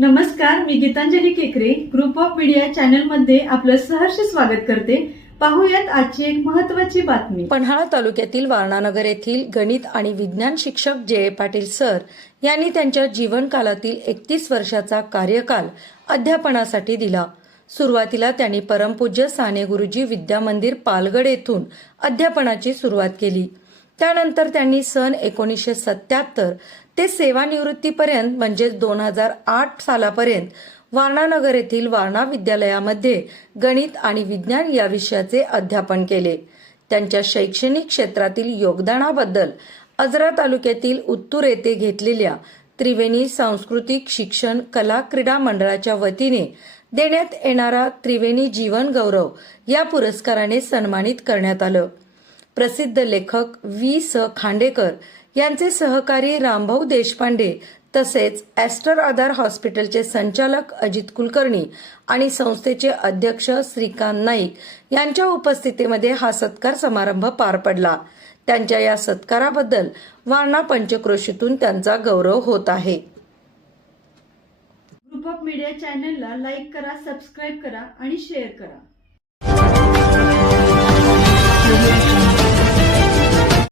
नमस्कार, मी गीतांजली केकरे group of media channel मध्ये आपलं सहर्ष स्वागत करते। पाहूयात आजची एक महत्त्वाची बातमी। पन्हाळा तालुक्यातील वारणानगर येथील गणित आणि विज्ञान शिक्षक जे पाटील सर यांनी त्यांच्या जीवनकालातील 31 वर्षाचा कार्यकाल अध्यापनासाठी दिला। सुरुवातीला त्यांनी परमपूज्य साने गुरुजी विद्या मंदिर पालगड येथून अध्यापनाची सुरुवात केली। त्यानंतर त्यांनी सन 1977 ते सेवानिवृत्तीपर्यंत म्हणजे 2008 सालापर्यंत वारणानगर येथील वारणा विद्यालयामध्ये गणित आणि विज्ञान या विषयाचे अध्यापन केले। त्यांच्या शैक्षणिक क्षेत्रातील योगदानाबद्दल आजरा तालुक्यातील उत्तूर येथे घेतलेल्या त्रिवेणी सांस्कृतिक शिक्षण कला क्रीडा मंडळाच्या वतीने देण्यात येणारा त्रिवेणी जीवन गौरव या पुरस्काराने सन्मानित करण्यात आलं। प्रसिद्ध लेखक वी.स. खांडेकर यांचे सहकारी रामभाऊ देशपांडे तसेच ॲस्टर आधार हॉस्पिटलचे संचालक अजित कुलकर्णी आणि संस्थेचे अध्यक्ष श्रीकांत नाईक यांच्या उपस्थितीमध्ये हा सत्कार समारंभ पार पडला। त्यांच्या या सत्काराबद्दल वारणा पंचक्रोशीतून त्यांचा गौरव होत आहे। ग्रुप ऑफ मीडिया चॅनलला लाईक करा, सबस्क्राईब करा आणि शेअर करा।